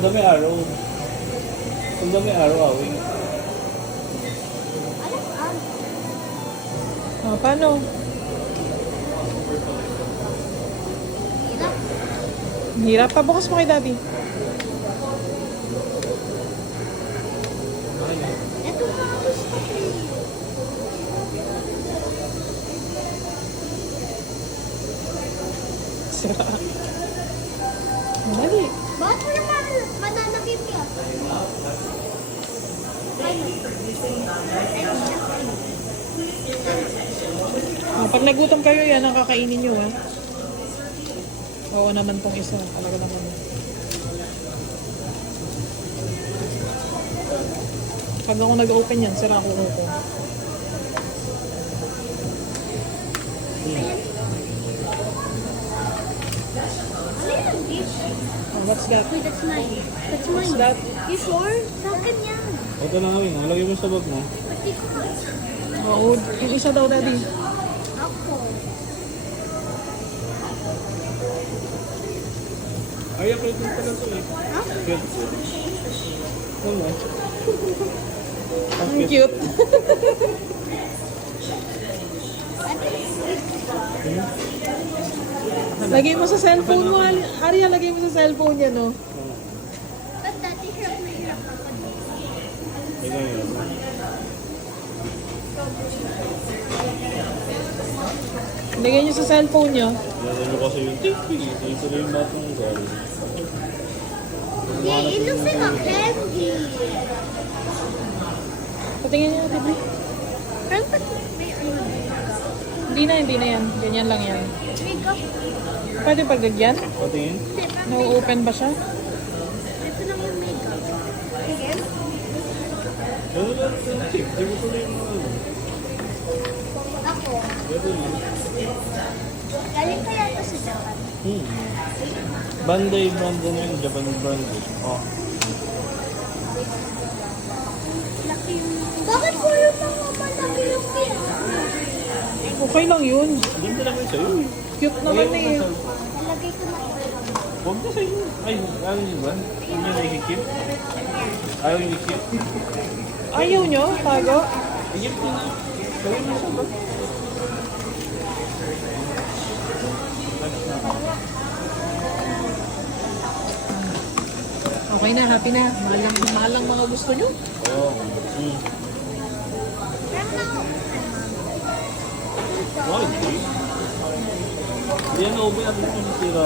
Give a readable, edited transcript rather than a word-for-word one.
Sundan may araw. Sundan may araw, awing. Oh, paano? Hirap. Hirap pa. Bukas mo kay daddy. Ito nga gusto ko eh. Sira. Dali. Bakit mo naman mananakit ka? Oh, pag nagutom kayo, yan ang kakainin nyo, ha? Oo naman tong isa. Talaga naman. Pag ako nag-open yan, sira ako ko. Ano yung dish? Oh, what's that? Wait, that's mine. That's What's mine. that? You sure? Sa akin yan. Ito na awing, lagay mo sa bag mo. Pati ko nga. Oo, yung isa daw, daddy. Ako. Ay, ako ito pala ito eh. Ha? Cute. Ano? Ang cute. Lagay mo sa cellphone mo, Arya, lagay mo sa cellphone niya, no? Ba't dati hirap na hirap ako? Ito yun. Lagay niyo sa cellphone niyo. Lagay mo kasi yung TV. Ito na yung batang gari. Yeah, it looks like a candy. Patingin niyo, Tibli. Pero ba't may ano? Hindi na yan. Ganyan lang yan. Makeup. Pwede paglagyan? Patingin. Hindi, parang Na-open ba siya? ito lang yung makeup. Again? Ano ba ito yung chick? Di mo tuloy yung mga ano. Ako. Ito na. Galing kaya ito sa Japan. Bandai brand na yung Japan brand. Oh. Laki yung... Bakit po yung mga malaki yung Okay lang yun. Ganda naman sa'yo eh. Cute naman Ayaw eh. mo na Nalagay ko na ito. Huwag na sa'yo. Ay, ayaw niyo ba? Hindi niyo nakikip? Ayaw niyo ikip? Ayaw nyo? Tago? Ikip mo na. Gawin mo siya ba? Okay na, happy na. Mahal lang mga gusto nyo. Oo. Why? Hindi yan na-open natin yung sira.